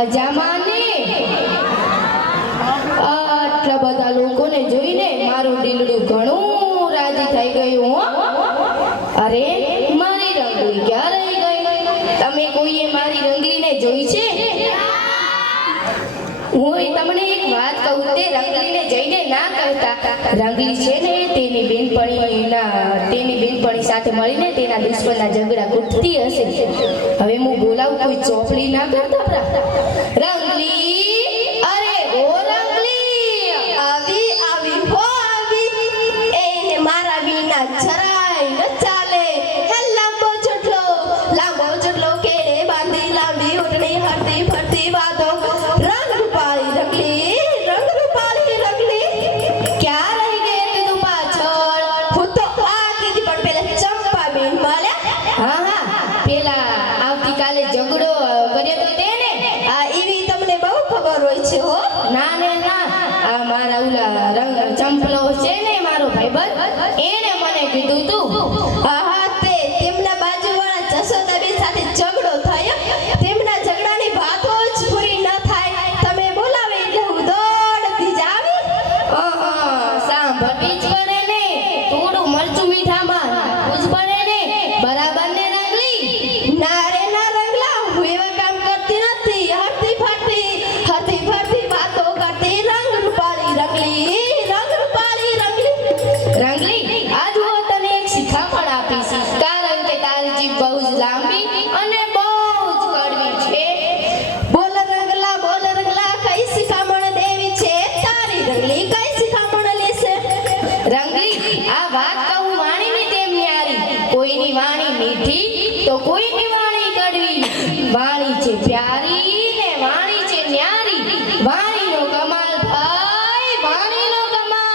મજામાં ને? આટલા બધા લોકોને જોઈને મારું દિલડું ઘણું રાજી થઈ ગયું હો. અરે મારી રંગલી ક્યાં રહી ગઈ? તમે કોઈએ મારી રંગલીને જોઈ છે? હું તમને એક વાત કહું, તે રંગલીને જઈને ના કહેતા. રંગલી છે ને તેની બેનપણી સાથે મળીને તેના દુશ્મનના ઝઘડા કૂટતી હશે. હવે હું બોલાવું, કોઈ ચોપડી ના કરતા. રંગલી, અરે ઓ રંગલી, આવી હો આવી. એને મારા વિના જરાય ન ચાલે. હે લાંબો ચટલો કેરે બાંધી લાંબી ઉઠણી હરતી ફરતી વાતો. રંગ રૂપાળી રંગલી ક્યાં રહી ગઈ તું પાછળ? હું તો આ કીધી પણ પેલા ચંપાબેન મળ્યા. હા પેલા આવતીકાલે ઝઘડો કર્યો તો તેને? આ એવી તમને બહુ ખબર હોય છે હો. ના, આ મારા ઓલા રંગ ચંપલો છે ને, મારો ભાઈબંધ, એને મને કીધું તું. આહા, તેમના બાજુવાળા જશોદાબેન સાથે ઝઘડો થયો. તેમના ઝઘડાની વાતો જ પૂરી ન થાય. તમે બોલાવે એટલે હું દોડતી જ આવી. સાંભળવી જ પડે ને, થોડું મરચું મીઠામાં નાખવું જ પડે ને, બરાબર ને રંગલી? ના રે ના રંગલા, હું એવા કામ કરતી નથી. હરતી ફરતી વાતો કરતી. રંગ રૂપાળી રંગલી. રંગલી, આજ હું તને એક શિખામણ આપીશ, કારણ કે તારી જીભ બહુ જ લાંબી અને બહુ જ કડવી છે. બોલ રંગલા, કઈ શિખામણ દેવી છે તારી? રંગલી કઈ શિખામણ લેશે? રંગલી, આ વાત કહું વાણીની તેમ ન્યારી. કોઈની વાણી મીઠી તો કોઈની વાણી કડવી. વાણી છે પ્યારી ને વાણી છે ન્યારી. વાણીનો કમાલ ભાઈ, વાણીનો કમાલ.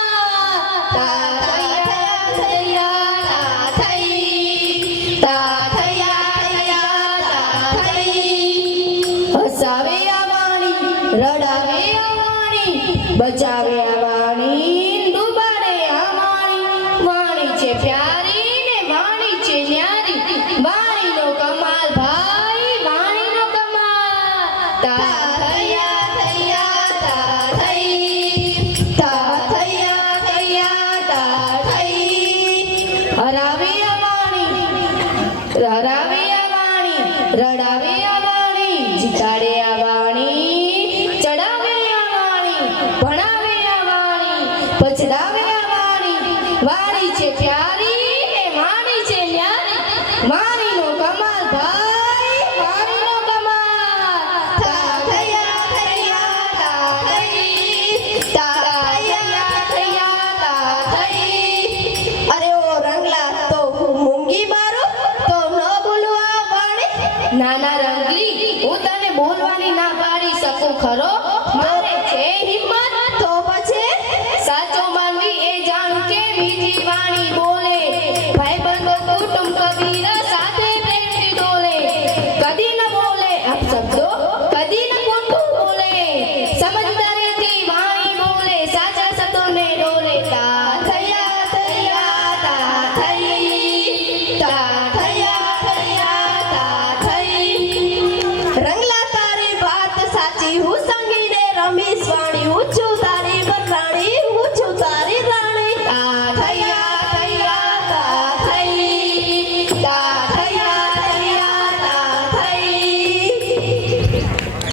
હસાવે આ વાણી, રડાવે આ વાણી, બચાવે આ વાણી, ડૂબાડે આ વાણી. વાણી છે પ્યારી ને વાણી છે ન્યારી. વાણીનો કમાલ ભાઈ, વાણીનો કમાલ. તા હરાવે આ વાણી, હરાવે આ વાણી, રડાવે આ વાણી, જીતાડે આ વાણી, ચડાવે આ વાણી, ભણાવે આ વાણી, પછડાવે આ વાણી. વાણી છે પ્યારી ને વાણી છે ન્યારી. વાણીનો કમાલ ભાઈ, વાણીનો કમાલ. અરે ઓ રંગલા, તો હું મૂંગી મારું તો ન બોલવા વાણી? નાના રંગલી, હું તને બોલવાની ના પાડી શકું ખરો? મારે છે હિંમત